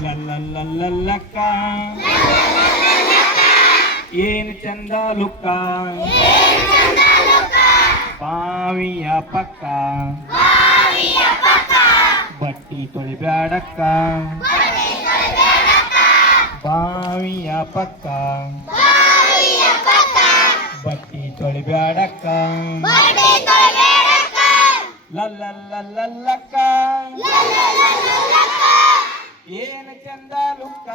ಲಲ್ಲಲ್ಲಲ್ಲಕ್ಕ ಏನು ಚಂದ ಲುಕ್ಕ ಬಾವಿಯ ಪಕ್ಕ ಬಟ್ಟಿ ತೊಳಿಬ್ಯಾಡಕ್ಕ ಬಾವಿಯ ಪಕ್ಕ ಬಟ್ಟಿ ತೊಳಿಬ್ಯಾಡಕ್ಕ ಲಲ್ಲಲ್ಲಲ್ಲಕ್ಕ ಏನು ಚಂದ ಲುಕ್ಕ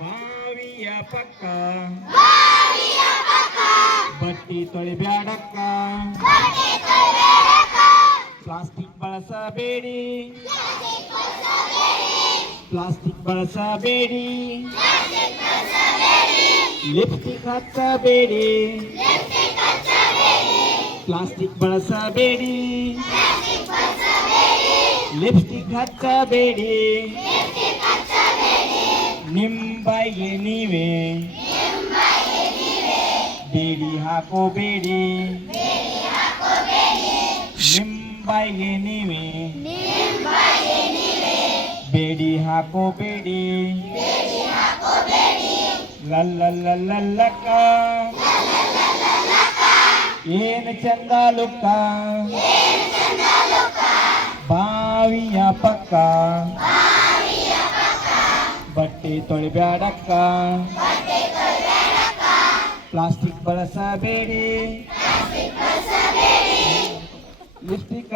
ಬಾವಿಯ ಪಕ್ಕ ಬಟ್ಟಿ ತೊಳಿಬ್ಯಾಡಕ್ಕ ಪ್ಲಾಸ್ಟಿಕ್ ಬಳಸಬೇಡಿ ಪ್ಲಾಸ್ಟಿಕ್ ಬಳಸಬೇಡಿ ಲಿಪ್ಸ್ಟಿಕ್ ಹಚ್ಚಬೇಡಿ ಪ್ಲಾಸ್ಟಿಕ್ ಬಳಸಬೇಡಿ ಲಿಪ್ಸ್ಟಿಕ್ ಹಚ್ಚಬೇಡಿ ನಿಂಬಾಯಿಗೆ ನೀವೇ ಬೇಡಿ ಹಾಕೋಬೇಡಿ ನಿಂಬಾಯಿಗೆ ನೀವೇ ಬೇಡಿ ಹಾಕೋಬೇಡಿ ಲಲ್ಲಲ್ಲಲ್ಲಕ್ಕ ಏನು ಚಂದ ಲುಕ್ಕ ಬಾವಿಯ ಪಕ್ಕ ಬಟ್ಟೆ ತೊಳಿಬ್ಯಾಡಕ್ಕ ಪ್ಲಾಸ್ಟಿಕ್ ಬಳಸಬೇಡಿ ಲಿಪ್ಸ್ಟಿಕ್